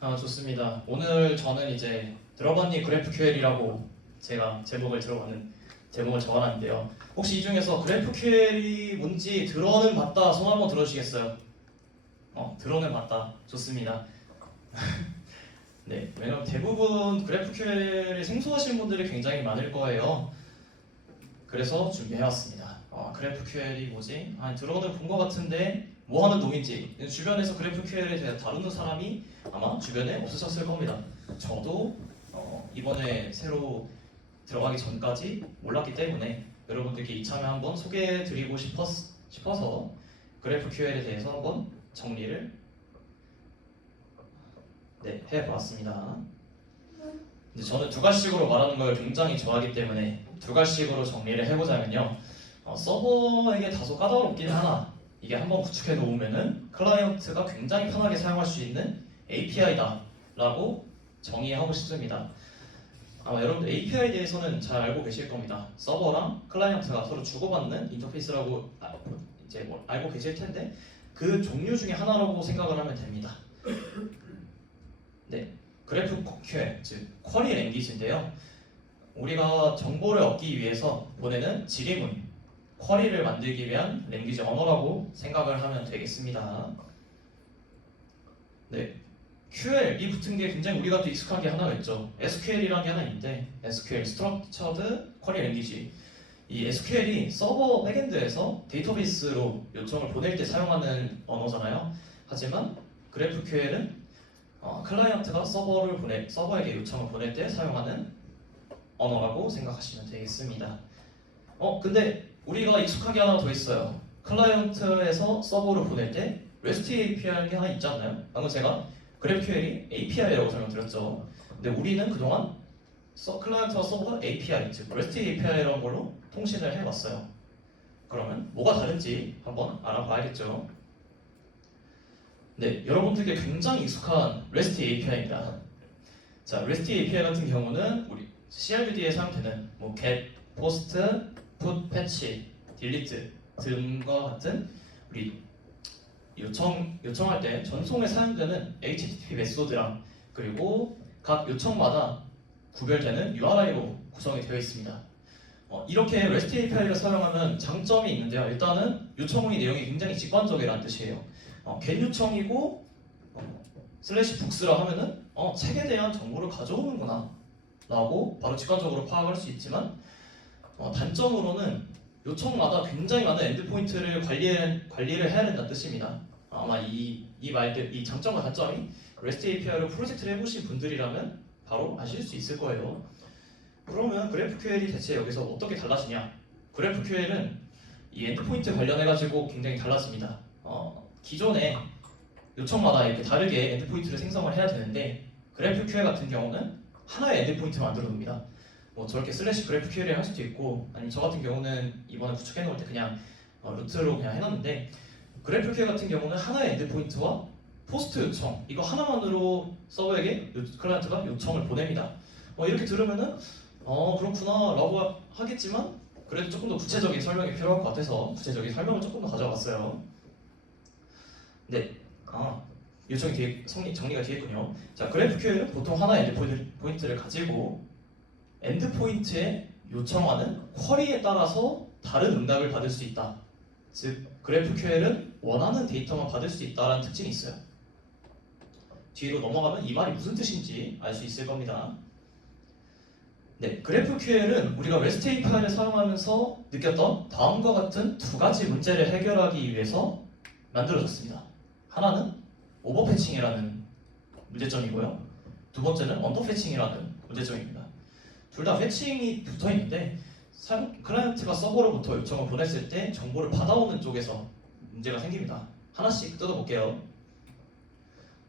좋습니다. 오늘 저는 이제 들어봤니 GraphQL이라고 제가 제목을 적어놨는데요. 혹시 이 중에서 GraphQL이 뭔지 들어는 봤다 손 한번 들어주시겠어요? 들어는 봤다. 좋습니다. 네, 왜냐면 대부분 GraphQL이 생소하신 분들이 굉장히 많을 거예요. 그래서 준비해왔습니다. GraphQL이 뭐지? 들어는 본 것 같은데 뭐 하는 놈인지 주변에서 GraphQL에 대해 다루는 사람이 아마 주변에 없으셨을 겁니다. 저도 이번에 새로 들어가기 전까지 몰랐기 때문에 여러분들께 이참에 한번 소개해드리고 싶어서 GraphQL에 대해서 한번 정리를 해보았습니다. 근데 저는 두 가지식으로 말하는 걸 굉장히 좋아하기 때문에 두 가지식으로 정리를 해보자면요. 서버에게 다소 까다롭긴 하나 이게 한번 구축해 놓으면은 클라이언트가 굉장히 편하게 사용할 수 있는 API다 라고 정의하고 싶습니다. 아마 여러분들 API에 대해서는 잘 알고 계실 겁니다. 서버랑 클라이언트가 서로 주고받는 인터페이스라고 이제 알고 계실 텐데 그 종류 중에 하나라고 생각을 하면 됩니다. 네, GraphQL 즉 쿼리 랭귀지인데요. 우리가 정보를 얻기 위해서 보내는 질의문 쿼리를 만들기 위한 랭귀지 언어라고 생각을 하면 되겠습니다. 네, QL이 붙은 게 굉장히 우리가 또 익숙한 게 하나가 있죠. SQL이라는 게 하나 있는데 SQL, Structured Query Language. 이 SQL이 서버 백엔드에서 데이터베이스로 요청을 보낼 때 사용하는 언어잖아요. 하지만 GraphQL은 클라이언트가 서버에게 요청을 보낼 때 사용하는 언어라고 생각하시면 되겠습니다. 근데 우리가 익숙한 게 하나 더 있어요. 클라이언트에서 서버로 보낼 때 REST API가 하나 있지 않나요? 방금 제가 GraphQL이 API라고 설명드렸죠. 근데 우리는 그동안 클라이언트와 서버가 API, 즉 REST API라는 걸로 통신을 해왔어요. 그러면 뭐가 다른지 한번 알아봐야겠죠. 네, 여러분들께 굉장히 익숙한 REST API입니다. 자, REST API 같은 경우는 우리 CRUD에 사용되는 get, post, put, patch, delete 등과 같은 우리 요청할 때 전송에 사용되는 HTTP 메소드랑 그리고 각 요청마다 구별되는 URI로 구성이 되어 있습니다. 이렇게 REST API를 사용하면 장점이 있는데요. 일단은 요청의 내용이 굉장히 직관적이라는 뜻이에요. get 요청이고 /books라 하면은 책에 대한 정보를 가져오는구나 라고 바로 직관적으로 파악할 수 있지만 단점으로는 요청마다 굉장히 많은 엔드포인트를 관리를 해야 된다는 뜻입니다. 아마 이 장점과 단점이 REST API로 프로젝트를 해보신 분들이라면 바로 아실 수 있을 거예요. 그러면 GraphQL이 대체 여기서 어떻게 달라지냐? GraphQL은 이 엔드포인트 관련해가지고 굉장히 달라집니다. 기존에 요청마다 이렇게 다르게 엔드포인트를 생성을 해야 되는데 GraphQL 같은 경우는 하나의 엔드포인트를 만들어 놉니다. 저렇게 /GraphQL을 할 수도 있고 아니면 저 같은 경우는 이번에 구축해 놓을 때 그냥 루트로 그냥 해놨는데 GraphQL 같은 경우는 하나의 엔드포인트와 포스트 요청 이거 하나만으로 서버에게 클라이언트가 요청을 보냅니다. 이렇게 들으면은 그렇구나 라고 하겠지만 그래도 조금 더 구체적인 설명이 필요할 것 같아서 구체적인 설명을 조금 더 가져왔어요. 네, 요청이 정리가 되겠군요. 자, GraphQL은 보통 하나의 엔드포인트를 가지고 엔드포인트에 요청하는 쿼리에 따라서 다른 응답을 받을 수 있다. 즉, GraphQL은 원하는 데이터만 받을 수 있다는 특징이 있어요. 뒤로 넘어가면 이 말이 무슨 뜻인지 알 수 있을 겁니다. 네, GraphQL은 우리가 REST API를 사용하면서 느꼈던 다음과 같은 두 가지 문제를 해결하기 위해서 만들어졌습니다. 하나는 오버패칭이라는 문제점이고요. 두 번째는 언더패칭이라는 문제점입니다. 둘 다 패칭이 붙어 있는데 클라이언트가 서버로부터 요청을 보냈을 때 정보를 받아오는 쪽에서 문제가 생깁니다. 하나씩 뜯어볼게요.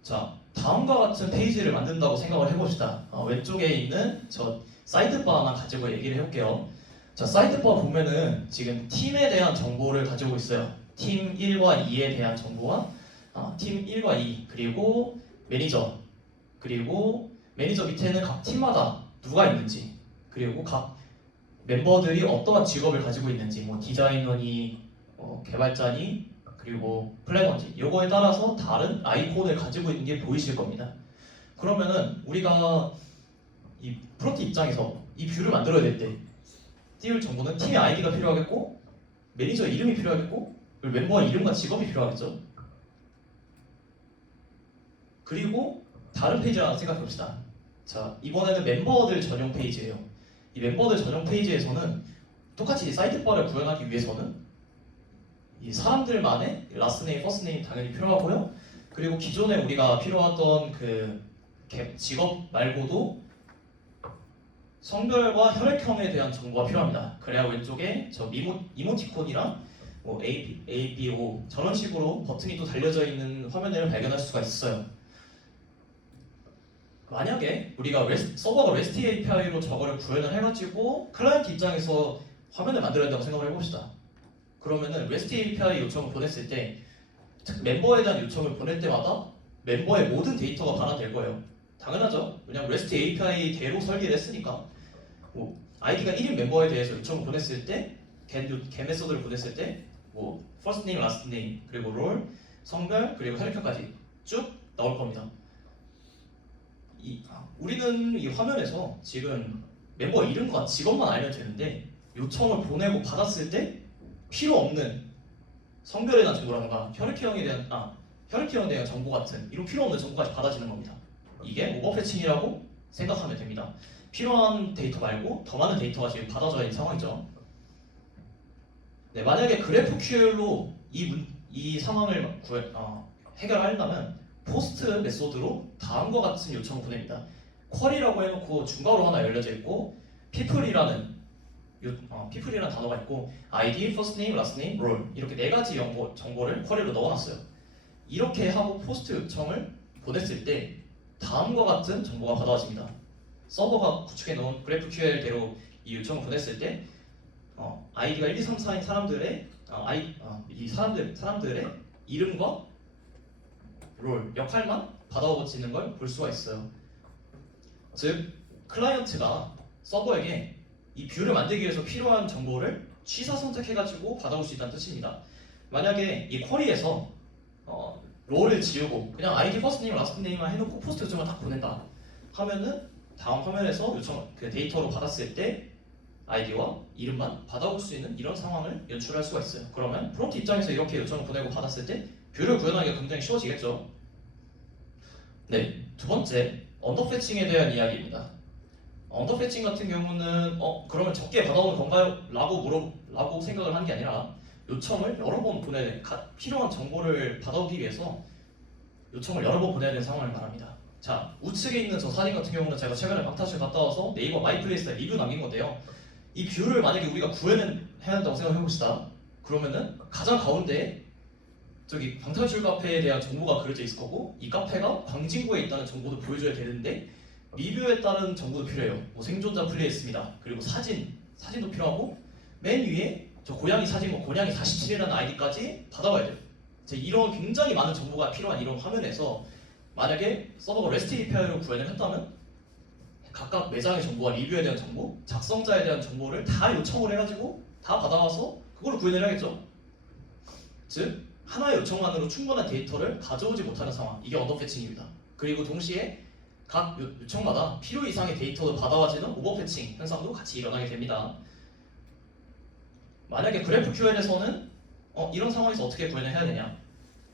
자, 다음과 같은 페이지를 만든다고 생각을 해봅시다. 왼쪽에 있는 저 사이드바만 가지고 얘기를 해볼게요. 자, 사이드바 보면은 지금 팀에 대한 정보를 가지고 있어요. 팀 1과 2에 대한 정보와 팀 1과 2 그리고 매니저 그리고 매니저 밑에는 각 팀마다 누가 있는지 그리고 각 멤버들이 어떠한 직업을 가지고 있는지 디자이너니 개발자니 그리고 플래너인지 이거에 따라서 다른 아이콘을 가지고 있는 게 보이실 겁니다. 그러면은 우리가 이 프론트 입장에서 이 뷰를 만들어야 될 때 띄울 정보는 팀의 아이디가 필요하겠고 매니저 이름이 필요하겠고 그리고 멤버의 이름과 직업이 필요하겠죠. 그리고 다른 페이지 하나 생각해 봅시다. 자, 이번에는 멤버들 전용 페이지예요. 이 멤버들 전용 페이지에서는 똑같이 이 사이드바를 구현하기 위해서는 이 사람들만의 라스트 네임, 퍼스트 네임 당연히 필요하고요. 그리고 기존에 우리가 필요했던 그 직업 말고도 성별과 혈액형에 대한 정보가 필요합니다. 그래야 왼쪽에 저 이모티콘이랑 뭐 A, B, O 저런 식으로 버튼이 또 달려져 있는 화면을 발견할 수가 있어요. 만약에 우리가 서버가 REST API로 저거를 구현을 해가지고 클라이언트 입장에서 화면을 만들어야 된다고 생각을 해봅시다. 그러면은 REST API 요청을 보냈을 때 멤버에 대한 요청을 보낼 때마다 멤버의 모든 데이터가 반환될 거예요. 당연하죠. 왜냐면 REST API대로 설계를 했으니까. 뭐 아이디가 1인 멤버에 대해서 요청을 보냈을 때 get 메소드를 보냈을 때 뭐 first name, last name, 그리고 롤, 성별, 그리고 혈액형까지 쭉 나올 겁니다. 우리는 이 화면에서 지금 멤버 이름과 직업만 알면 되는데 요청을 보내고 받았을 때 필요 없는 성별에 대한 정보라든가 혈액형에 대한 정보 같은 이런 필요 없는 정보까지 받아지는 겁니다. 이게 오버패칭이라고 생각하면 됩니다. 필요한 데이터 말고 더 많은 데이터가 지금 받아져야 하는 상황이죠. 네, 만약에 GraphQL로 이 상황을 해결하려면 포스트 메소드로 다음과 같은 요청을 보냅니다. 쿼리라고 해놓고 중괄호 하나 열려져 있고 people이라는 단어가 있고 ID, first name, last name, role 이렇게 네 가지 정보를 쿼리로 넣어놨어요. 이렇게 하고 포스트 요청을 보냈을 때 다음과 같은 정보가 받아집니다. 서버가 구축해 놓은 GraphQL대로 이 요청을 보냈을 때 아이디가 1, 2, 3, 4인 사람들의 사람들의 이름과 롤, 역할만 받아오지는 걸 볼 수가 있어요. 즉, 클라이언트가 서버에게 이 뷰를 만들기 위해서 필요한 정보를 취사 선택해가지고 받아올 수 있다는 뜻입니다. 만약에 이 쿼리에서 롤을 지우고 그냥 아이디 퍼스트 네임, 라스트 네임만 해놓고 포스트 요청을 딱 보낸다 하면은 다음 화면에서 그 데이터로 받았을 때 아이디와 이름만 받아올 수 있는 이런 상황을 연출할 수가 있어요. 그러면 프론트 입장에서 이렇게 요청을 보내고 받았을 때 뷰를 구현하기가 굉장히 쉬워지겠죠. 네, 두 번째 언더패칭에 대한 이야기입니다. 언더패칭 같은 경우는 그러면 적게 받아오는 건가요? 라고 생각을 하는 게 아니라 요청을 여러 번 필요한 정보를 받아오기 위해서 요청을 여러 번 보내야 되는 상황을 말합니다. 자, 우측에 있는 저 사진 같은 경우는 제가 최근에 방타실 갔다 와서 네이버 마이플레이스에 리뷰 남긴 건데요. 이 뷰를 만약에 우리가 구현을 해야 한다고 생각해봅시다. 그러면은 가장 가운데에 저기 방탈출 카페에 대한 정보가 그려져 있을 거고 이 카페가 광진구에 있다는 정보도 보여줘야 되는데 리뷰에 따른 정보도 필요해요. 뭐 생존자 플레이했습니다. 그리고 사진도 필요하고 맨 위에 저 고양이 사진 고양이 47이라는 아이디까지 받아와야 돼요. 이런 굉장히 많은 정보가 필요한 이런 화면에서 만약에 서버가 REST API로 구현을 했다면 각각 매장의 정보와 리뷰에 대한 정보, 작성자에 대한 정보를 다 요청을 해가지고 다 받아와서 그걸 구현을 해야겠죠. 즉 하나의 요청만으로 충분한 데이터를 가져오지 못하는 상황, 이게 언더패칭입니다. 그리고 동시에 각 요청마다 필요 이상의 데이터도 받아와지는 오버패칭 현상도 같이 일어나게 됩니다. 만약에 GraphQL에서는 이런 상황에서 어떻게 구현을 해야 되냐?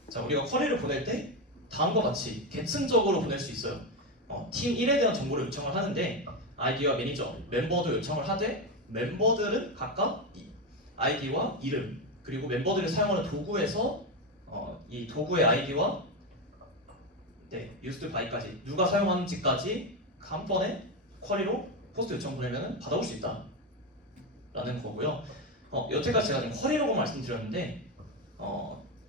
자, 우리가 쿼리를 보낼 때 다음과 같이 계층적으로 보낼 수 있어요. 팀 1에 대한 정보를 요청을 하는데 아이디와 매니저, 멤버도 요청을 하되 멤버들은 각각 아이디와 이름 그리고 멤버들이 사용하는 도구에서 이 도구의 아이디와 used by까지 누가 사용하는지까지 한 번에 쿼리로 포스트 요청 보내면 받아올 수 있다 라는 거고요. 여태까지 제가 지금 쿼리라고 말씀드렸는데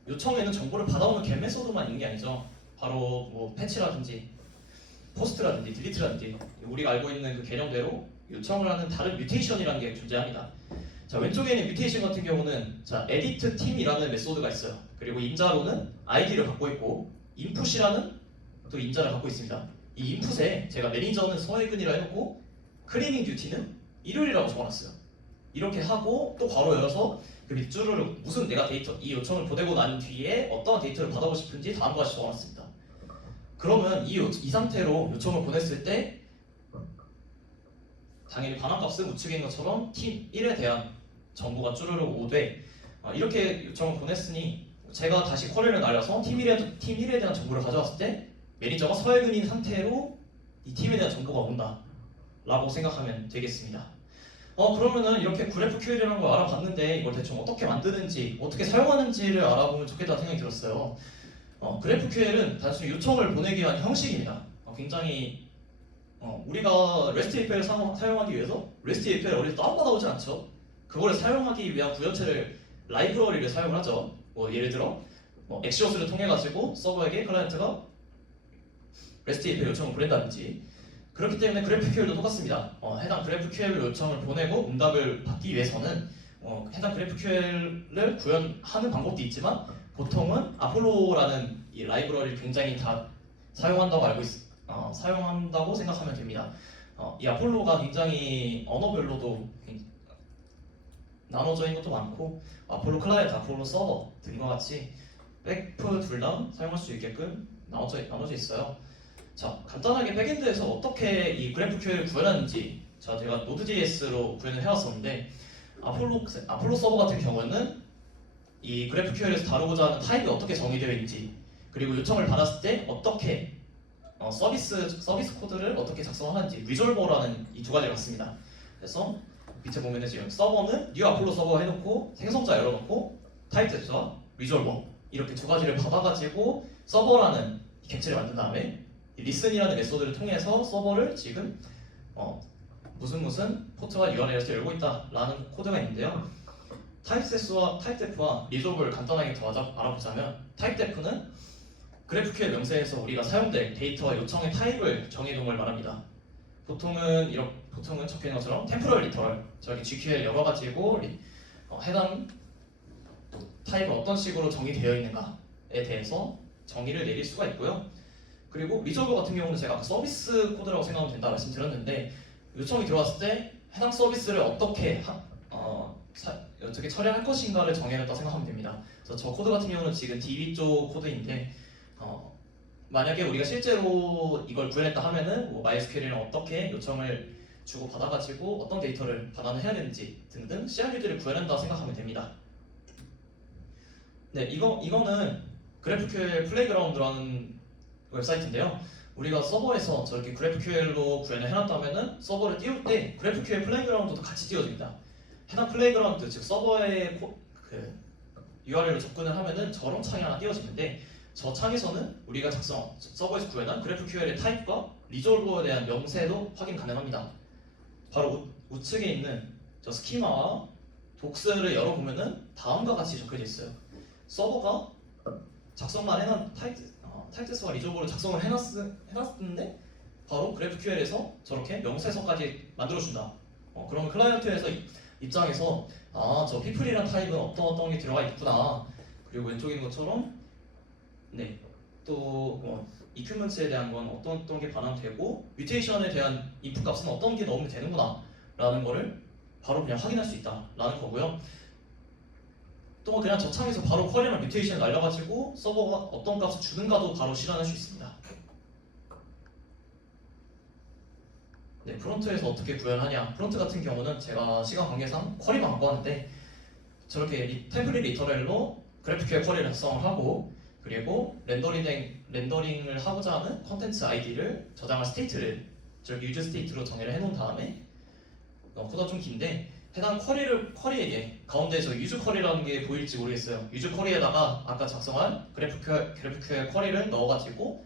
요청에는 정보를 받아오는 get 메소드만 있는 게 아니죠. 바로 뭐 패치라든지 포스트라든지 딜리트라든지 우리가 알고 있는 그 개념대로 요청을 하는 다른 뮤테이션이라는 게 존재합니다. 자, 왼쪽에 있는 뮤테이션 같은 경우는 자, edit team이라는 메소드가 있어요. 그리고 임자로는 id를 갖고 있고 input이라는 또 임자를 갖고 있습니다. 이 인풋에 제가 매니저는 서해근이라 해놓고 클리닝 듀티는 일요일이라고 적어놨어요. 이렇게 하고 또 괄호 열어서 그 밑줄을 이 요청을 보내고 난 뒤에 어떠한 데이터를 받아보고 싶은지 다음과 같이 적어놨습니다. 그러면 이 상태로 요청을 보냈을 때 당연히 반환값은 우측에 있는 것처럼 팀 1에 대한 정보가 쭈르륵 오되 이렇게 요청을 보냈으니 제가 다시 쿼리를 날려서 팀 1에 대한 정보를 가져왔을 때 매니저가 서해근인 상태로 이 팀에 대한 정보가 온다 라고 생각하면 되겠습니다. 그러면은 이렇게 GraphQL이라는 걸 알아봤는데 이걸 대충 어떻게 만드는지 어떻게 사용하는지를 알아보면 좋겠다는 생각이 들었어요. GraphQL은 단순히 요청을 보내기 위한 형식입니다. 굉장히 우리가 REST API를 사용하기 위해서 REST API를 어디서 다운받아오지 않죠. 그거를 사용하기 위한 구현체를 라이브러리를 사용을 하죠. 예를 들어 엑시오스를 통해 가지고 서버에게 클라이언트가 REST API 요청을 보낸다든지. 그렇기 때문에 GraphQL도 똑같습니다. 해당 GraphQL 요청을 보내고 응답을 받기 위해서는 해당 GraphQL을 구현하는 방법도 있지만 보통은 아폴로라는 이 라이브러리를 굉장히 다 사용한다고 사용한다고 생각하면 됩니다. 이 아폴로가 굉장히 언어별로도 나눠져 있는 것도 많고 아폴로 클라이언트, 아폴로 서버 등과 같이 백프 둘 다 사용할 수 있게끔 나눠져 있어요. 자, 간단하게 백엔드에서 어떻게 이 GraphQL을 구현하는지 제가 Node.js로 구현을 해왔었는데 아폴로 서버 같은 경우는 이 GraphQL에서 다루고자 하는 타입이 어떻게 정의되어 있는지 그리고 요청을 받았을 때 어떻게 서비스 코드를 어떻게 작성하는지 리졸버라는 이 두 가지를 갖습니다. 그래서 밑에 보면은 지금 서버는 뉴 아폴로 서버 해놓고 생성자 열어놓고 타입테스트와 리졸버 이렇게 두 가지를 받아가지고 서버라는 객체를 만든 다음에 리슨이라는 메소드를 통해서 서버를 지금 무슨 포트와 URL에서 열고 있다라는 코드가 있는데요. 타입데프와 리졸버를 간단하게 더 알아보자면 타입데프는 GraphQL 명세에서 우리가 사용될 데이터와 요청의 타입을 정해놓은 걸 말합니다. 보통은 적혀있는 것처럼 템포럴 리터럴 저기 GQL 열어가지고 해당 타입은 어떤 식으로 정의되어 있는가에 대해서 정의를 내릴 수가 있고요. 그리고 리졸버 같은 경우는 제가 서비스 코드라고 생각하면 된다 말씀드렸는데 요청이 들어왔을 때 해당 서비스를 어떻게 처리할 것인가를 정해놨다 생각하면 됩니다. 그래서 저 코드 같은 경우는 지금 DB 쪽 코드인데 만약에 우리가 실제로 이걸 구현했다 하면은 MySQL이랑 어떻게 요청을 주고 받아가지고 어떤 데이터를 받아내야 되는지 등등 CRUD를 구현한다고 생각하면 됩니다. 네, 이거는 GraphQL 플레이그라운드라는 웹사이트인데요. 우리가 서버에서 저렇게 GraphQL로 구현을 해놨다면은 서버를 띄울 때 GraphQL 플레이그라운드도 같이 띄워줍니다. 해당 플레이그라운드 즉 서버에 URL로 접근을 하면은 저런 창이 하나 띄워지는데 저 창에서는 우리가 서버에서 구현한 GraphQL의 타입과 리졸버에 대한 명세도 확인 가능합니다. 바로 우측에 있는 저 스키마와 독스를 열어보면은 다음과 같이 적혀져 있어요. 서버가 작성만 해놓은 타입테스트와 리졸버를 작성을 해놨는데 바로 GraphQL에서 저렇게 명세서까지 만들어준다. 그러면 클라이언트에서 입장에서 저 people이라는 타입은 어떤 게 들어가 있구나. 그리고 왼쪽에 있는 것처럼 또 equivalence에 대한 건 어떤 게 반환되고 뮤테이션에 대한 input 값은 어떤 게 넣으면 되는구나 라는 거를 바로 그냥 확인할 수 있다 라는 거고요. 또 그냥 저 창에서 바로 쿼리랑 뮤테이션을 날려가지고 서버가 어떤 값을 주는가도 바로 실현할 수 있습니다. 네, 프론트에서 어떻게 구현하냐. 프론트 같은 경우는 제가 시간 관계상 쿼리만 갖고 왔는데 저렇게 템플릿 리터럴로 GraphQL 쿼리를 작성을 하고 그리고 렌더링을 하고자 하는 컨텐츠 아이디를 저장할 스테이트를 저기 유즈 스테이트로 정의를 해놓은 다음에 코드가 좀 긴데 해당 쿼리에게 가운데 저 유즈 쿼리라는 게 보일지 모르겠어요. 유즈 쿼리에다가 아까 작성한 GraphQL 쿼리를 넣어가지고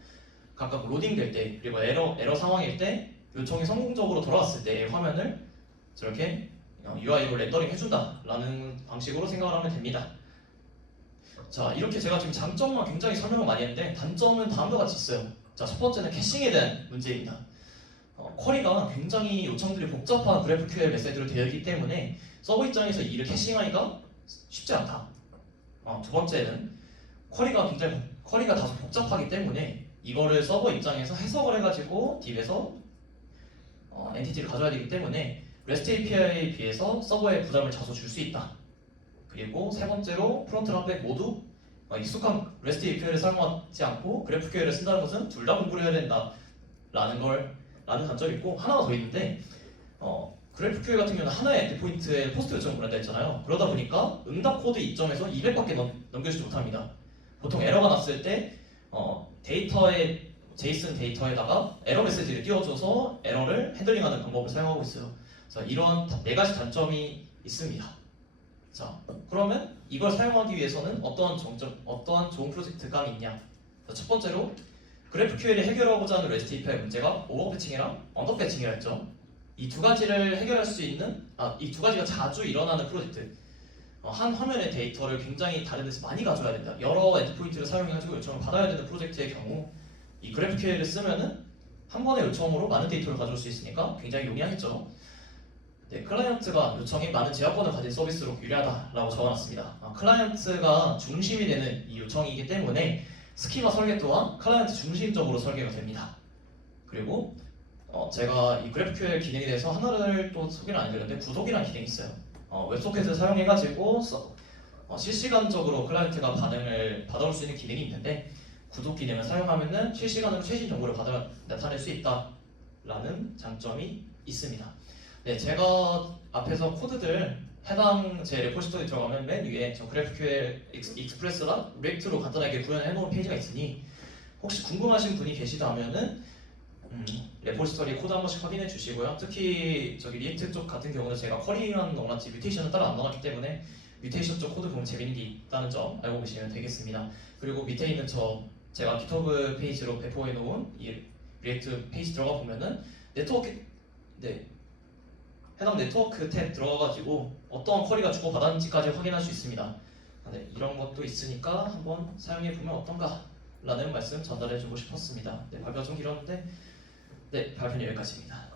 각각 로딩될 때 그리고 에러 상황일 때 요청이 성공적으로 돌아왔을 때 화면을 저렇게 UI로 렌더링 해준다라는 방식으로 생각을 하면 됩니다. 자, 이렇게 제가 지금 장점만 굉장히 설명을 많이 했는데 단점은 다음과 같이 있어요. 자, 첫 번째는 캐싱에 대한 문제입니다. 쿼리가 굉장히 요청들이 복잡한 GraphQL 메시지로 되어 있기 때문에 서버 입장에서 이를 캐싱하기가 쉽지 않다. 두 번째는 쿼리가 다소 복잡하기 때문에 이거를 서버 입장에서 해석을 해가지고 딥에서 엔티티를 가져야 되기 때문에 REST API에 비해서 서버에 부담을 다소 줄 수 있다. 그리고 세 번째로 프론트랑 백 모두 익숙한 REST API를 사용하지 않고 GraphQL을 쓴다는 것은 둘 다 공부를 해야 된다라는 단점이 있고 하나가 더 있는데 GraphQL 같은 경우는 하나의 엔드포인트에 포스트 요청을 보낸다 했잖아요. 그러다 보니까 응답 코드 이점에서 200밖에 넘겨주지 못합니다. 보통 에러가 났을 때 데이터에 JSON 데이터에다가 에러 메시지를 띄워줘서 에러를 핸들링하는 방법을 사용하고 있어요. 그래서 이런 네 가지 단점이 있습니다. 자, 그러면 이걸 사용하기 위해서는 어떠한 좋은 프로젝트가 있냐? 자, 첫 번째로 GraphQL이 해결하고자 하는 REST API 문제가 오버 패칭이랑 언더 패칭이라 했죠. 이 두 가지를 해결할 수 있는 이 두 가지가 자주 일어나는 프로젝트. 한 화면의 데이터를 굉장히 다른 데서 많이 가져야 된다. 여러 엔드포인트를 사용해가지고 요청을 받아야 되는 프로젝트의 경우 이 GraphQL을 쓰면은 한 번의 요청으로 많은 데이터를 가져올 수 있으니까 굉장히 용이하겠죠. 네, 클라이언트가 요청에 많은 제어권을 가진 서비스로 유리하다라고 적어놨습니다. 클라이언트가 중심이 되는 이 요청이기 때문에 스키마 설계 또한 클라이언트 중심적으로 설계가 됩니다. 그리고 제가 이 GraphQL 기능에 대해서 하나를 또 소개를 안 해드렸는데 구독이라는 기능이 있어요. 웹소켓을 사용해가지고 실시간적으로 클라이언트가 반응을 받아올 수 있는 기능이 있는데 구독 기능을 사용하면은 실시간으로 최신 정보를 나타낼 수 있다라는 장점이 있습니다. 네, 제가 앞에서 코드들 해당 제 레포지토리 들어가면 맨 위에 저 GraphQL 익스프레스랑 리액트로 간단하게 구현해 놓은 페이지가 있으니 혹시 궁금하신 분이 계시다면은 레포지토리 코드 한 번씩 확인해 주시고요. 특히 저기 리액트 쪽 같은 경우는 제가 쿼리만 넣어놨지 뮤테이션을 따로 안 넣어놨기 때문에 뮤테이션 쪽 코드 보면 재밌는 게 있다는 점 알고 계시면 되겠습니다. 그리고 밑에 있는 제가 GitHub 페이지로 배포해 놓은 이 리액트 페이지 들어가 보면은 해당 네트워크 탭 들어가가지고 어떤 쿼리가 주고받았는지까지 확인할 수 있습니다. 네, 이런 것도 있으니까 한번 사용해 보면 어떤가 라는 말씀 전달해 주고 싶었습니다. 네, 발표가 좀 길었는데 네, 발표는 여기까지입니다.